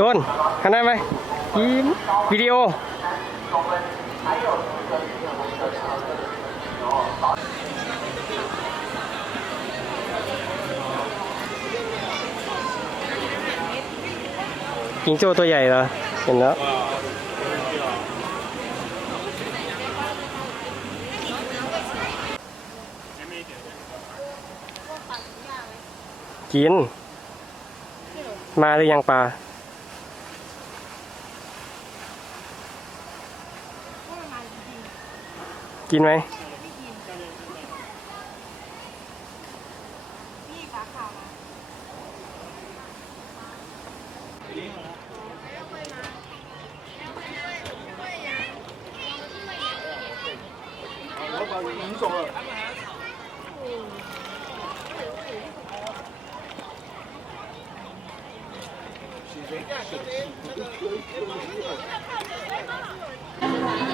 ต้นหันได้ไหมยิ้มวิดีโอกิงโจ้ตัวใหญ่เหรอ เห็นแล้ว กิน มาหรือยังปลากินไหม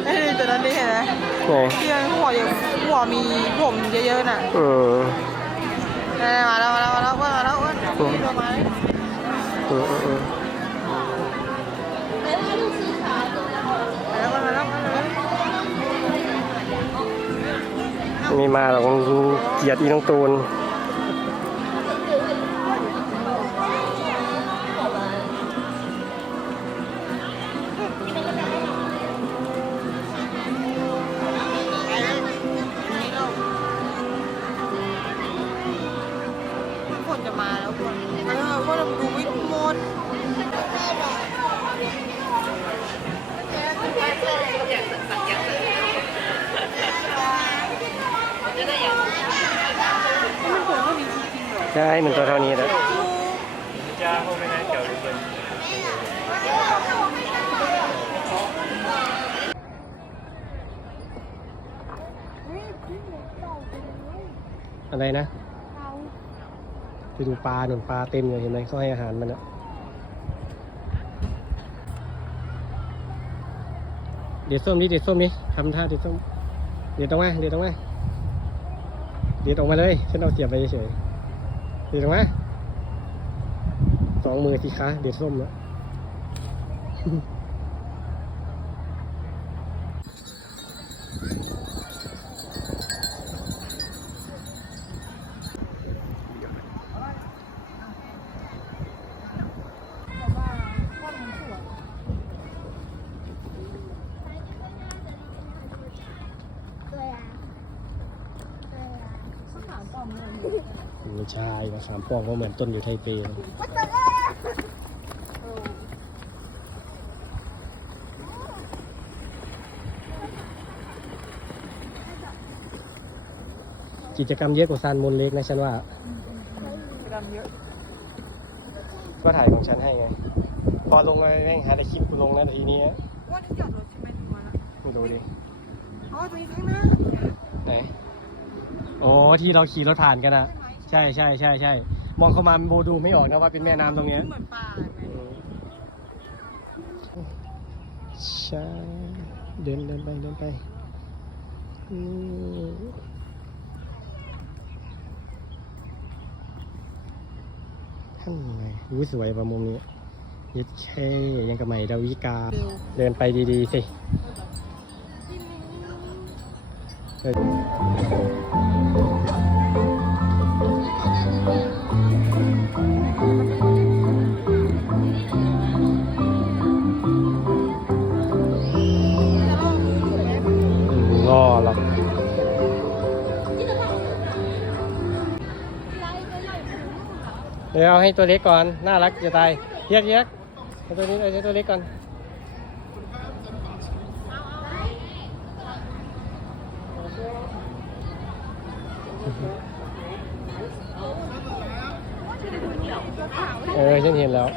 ไอ้ตัวนั้นดิเห็นไหมไหนที่มันหัวเยอะหัวมีผมเยอะๆน่ะอืมนั่นๆมาแล้วมาแล้วมาแล้วมาแล้วอ้วนนี่ตัวไม้อืมอืมอืมมาแล้วมาแล้วมาแล้วไม่มาหรอกเกลียดอีน้องตูน ใช่มันตัวเท่านี้แหละอะไรนะ ไปดูปลาหนุนปลาเต็มเลยเห็นไหมเขาให้อาหารมันอะเดี๋ยวส้มดิเดี๋ยวส้มดิทำท่าเดี๋ยวส้ม เดี๋ยวตรงมาเดี๋ยวตรงมาเดี๋ยวตรงมาเลยฉันเอาเสียบไปเฉย เดี๋ยวตรงมาสองมือสิคะเดี๋ยวส้มแล้วไม่ ใช่มะขามป้องก็เหมือนต้นอยู่ไทเปเลยกิจกรรมเยอะกว่าซานมนเล็กนะฉันว่าดำเยอะ ก็ถ่ายของฉันให้ไง พอลงมาแม่งหาแต่คลิปกูลงนะทีนี้ว่าที่จอดรถใช่ไหมถึงมาแล้วไม่ดูดิอ๋อตัวนี้ข้างหน้าไหน โอ้ที่เราขี่รถผ่านกันอะ ใช่ใช่ใช่ใช่มองเข้ามาโบดูไม่ออกนะว่าเป็นแม่น้ำตรงเนี้ยเหมือนป่าไหมใช่เดินเดินไปเดินไปท่านไงรู้สวยประมุมนี้ยัดเช่ยังกับใหม่ดาวิกาเร็วเดินไปดีๆสิ เออ ดี๋ยวเอาให้ตัวเล็กก่อน น่ารักจะตายเยกเรียกเอาตัวนี้เอาตัวเล็กก่อนเออฉันเห็นแล้ว